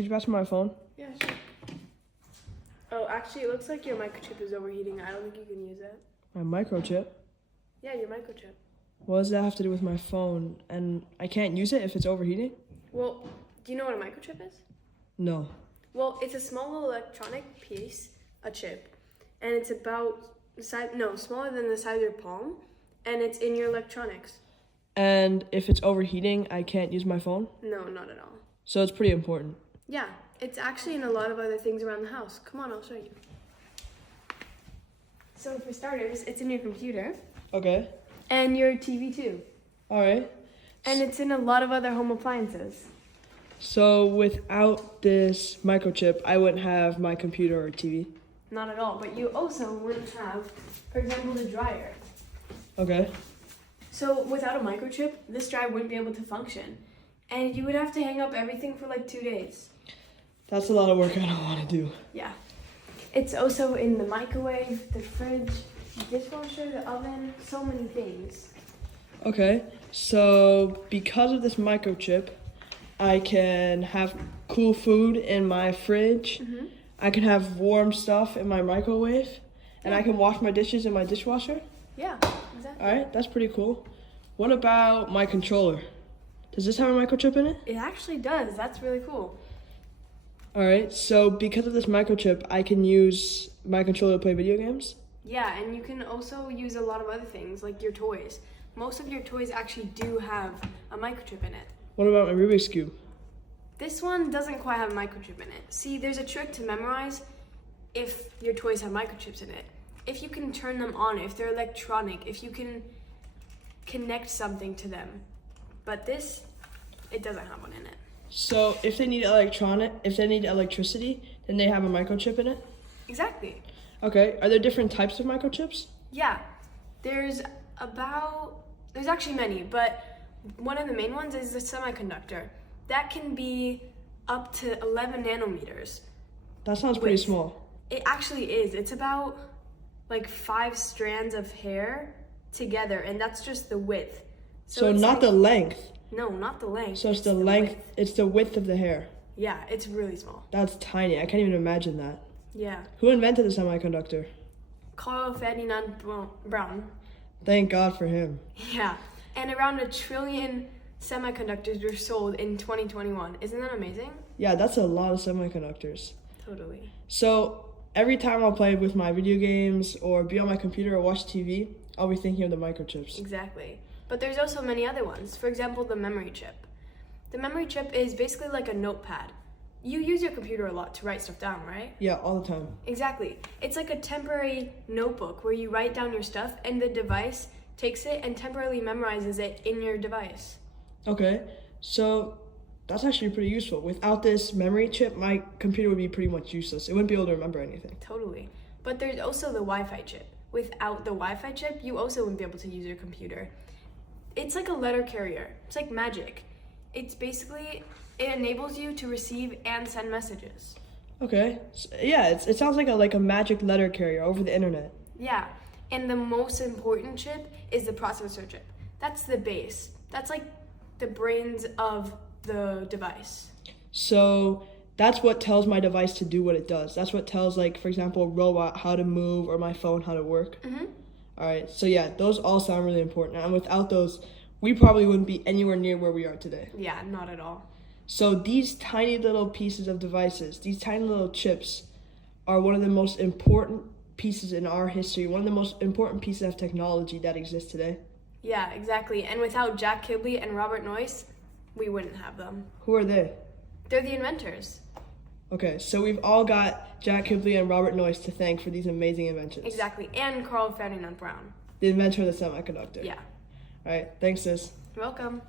could you pass me my phone? Yeah, sure. Oh, actually, it looks like your microchip is overheating. I don't think you can use it. My microchip? Yeah, your microchip. What does that have to do with my phone? And I can't use it if it's overheating? Well, do you know what a microchip is? No. Well, it's a small little electronic piece, a chip, and it's about the size, no, smaller than the size of your palm, and it's in your electronics. And if it's overheating, I can't use my phone? No, not at all. So it's pretty important. Yeah, it's actually in a lot of other things around the house. Come on, I'll show you. So for starters, it's in your computer. Okay. And your TV too. All right. And it's in a lot of other home appliances. So without this microchip, I wouldn't have my computer or TV? Not at all, but you also wouldn't have, for example, the dryer. Okay. So without a microchip, this dryer wouldn't be able to function. And you would have to hang up everything for like 2 days. That's a lot of work I don't want to do. Yeah. It's also in the microwave, the fridge, the dishwasher, the oven, so many things. Okay, so because of this microchip, I can have cool food in my fridge. Mm-hmm. I can have warm stuff in my microwave. And I can wash my dishes in my dishwasher. Yeah, exactly. All right, that's pretty cool. What about my controller? Does this have a microchip in it? It actually does. That's really cool. All right, so because of this microchip, I can use my controller to play video games? Yeah, and you can also use a lot of other things, like your toys. Most of your toys actually do have a microchip in it. What about my Rubik's Cube? This one doesn't quite have a microchip in it. See, there's a trick to memorize if your toys have microchips in it. If you can turn them on, if they're electronic, if you can connect something to them. But this, it doesn't have one in it. So if they need electricity, then they have a microchip in it? Exactly. Okay, are there different types of microchips? Yeah, there's actually many, but one of the main ones is the semiconductor. That can be up to 11 nanometers. That sounds pretty small. It actually is. It's about like 5 strands of hair together, and that's just the width. So not the length. No, not the length. So it's the length, width. it's the width of the hair. Yeah, it's really small. That's tiny. I can't even imagine that. Yeah. Who invented the semiconductor? Carl Ferdinand Braun. Thank God for him. Yeah, and around 1 trillion semiconductors were sold in 2021. Isn't that amazing? Yeah, that's a lot of semiconductors. Totally. So every time I'll play with my video games or be on my computer or watch TV, I'll be thinking of the microchips. Exactly. But there's also many other ones. For example, the memory chip. The memory chip is basically like a notepad. You use your computer a lot to write stuff down, right? Yeah, all the time. Exactly. It's like a temporary notebook where you write down your stuff and the device takes it and temporarily memorizes it in your device. Okay, so that's actually pretty useful. Without this memory chip, my computer would be pretty much useless. It wouldn't be able to remember anything. Totally. But there's also the Wi-Fi chip. Without the Wi-Fi chip, you also wouldn't be able to use your computer. It's like a letter carrier. It's like magic. It's basically, it enables you to receive and send messages. Okay, so, yeah, it sounds like a magic letter carrier over the internet. Yeah, and the most important chip is the processor chip. That's the base. That's like the brains of the device. So that's what tells my device to do what it does. That's what tells, like, for example, a robot how to move or my phone how to work. Mm-hmm. All right, so yeah, those all sound really important. And without those, we probably wouldn't be anywhere near where we are today. Yeah, not at all. So these tiny little pieces of devices, these tiny little chips, are one of the most important pieces in our history, one of the most important pieces of technology that exists today. Yeah, exactly. And without Jack Kibley and Robert Noyce, we wouldn't have them. Who are they? They're the inventors. Okay, so we've all got Jack Kibley and Robert Noyce to thank for these amazing inventions. Exactly. And Carl Ferdinand Braun. The inventor of the semiconductor. Yeah. All right, thanks, sis. You're welcome.